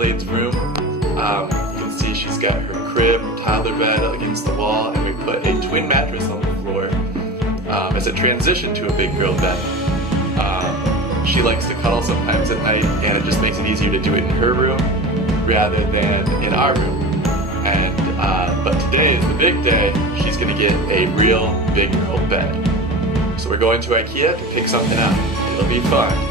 Adelaide's room. You can see she's got her crib, toddler bed against the wall, and we put a twin mattress on the floor as a transition to a big girl bed. She likes to cuddle sometimes at night, and it just makes it easier to do it in her room rather than in our room. And but today is the big day. She's gonna get a real big girl bed. So we're going to Ikea to pick something out. It'll be fun.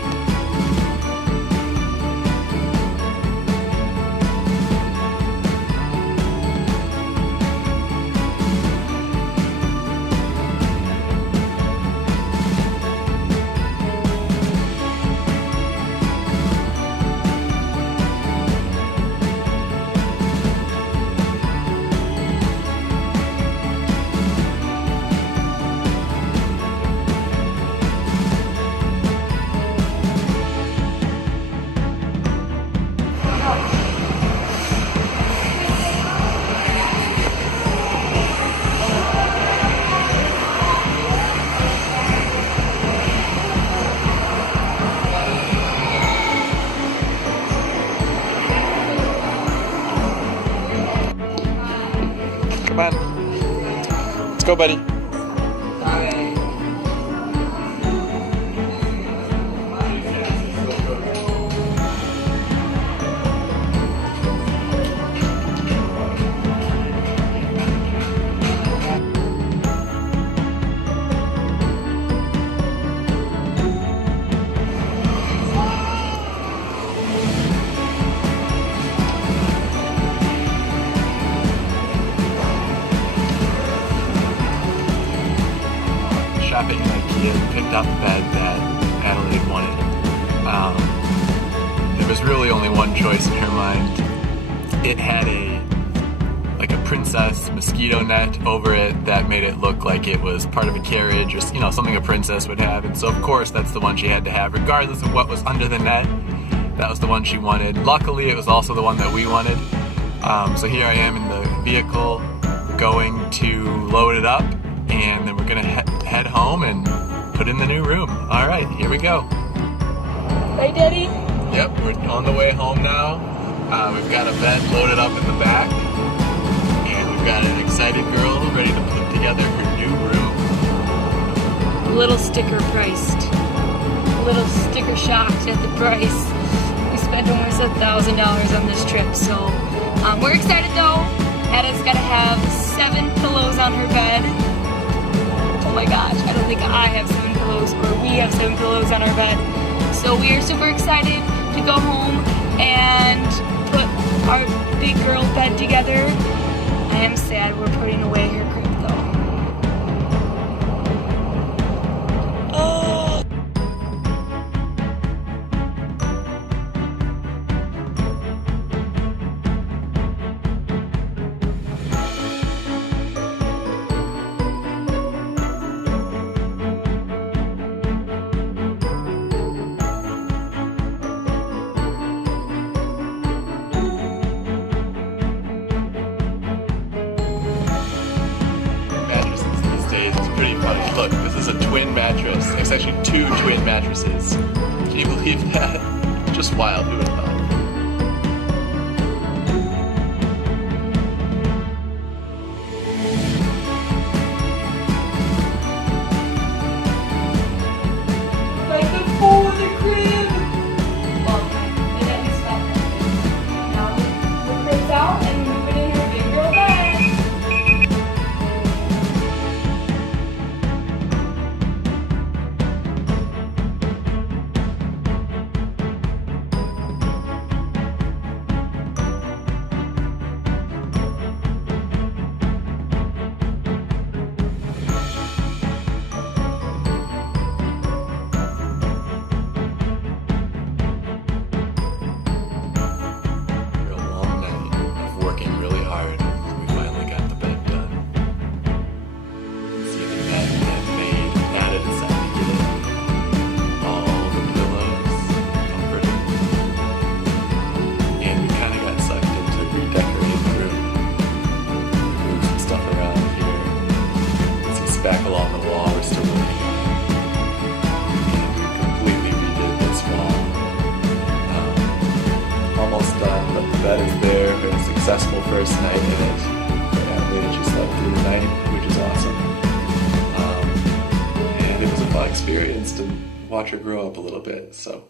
Come on. Let's go, buddy. Shopping at Ikea, picked up the bed that Adelaide wanted. There was really only one choice in her mind. It had a princess mosquito net over it that made it look like it was part of a carriage or something a princess would have. And so of course that's the one she had to have, regardless of what was under the net. That was the one she wanted. Luckily it was also the one that we wanted. So here I am in the vehicle going to load it up, and then we're gonna head home and put in the new room. All right, here we go. Right, Daddy? Yep, we're on the way home now. We've got a bed loaded up in the back, and we've got an excited girl ready to put together her new room. A little sticker priced. A little sticker shocked at the price. We spent almost $1,000 on this trip, so we're excited though. Ada's gotta have 7 pillows on her bed. Oh my gosh, I don't think I have 7 pillows, or we have 7 pillows on our bed. So we are super excited to go home and put our big girl bed together. I am sad we're putting away her crib though. Oh. Look, this is a twin mattress. It's actually 2 twin mattresses. Can you believe that? Just wild, who would have thought? Like the fool in the crib! Well, and then we stop. Now the crib's out and move it in her big girl bed. back along the wall we're still working on. And we completely redid this wall. Almost done, but bed is there. We had a successful first night in it. Yeah, they just slept through the night, which is awesome. And it was a fun experience to watch her grow up a little bit. So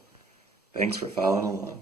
thanks for following along.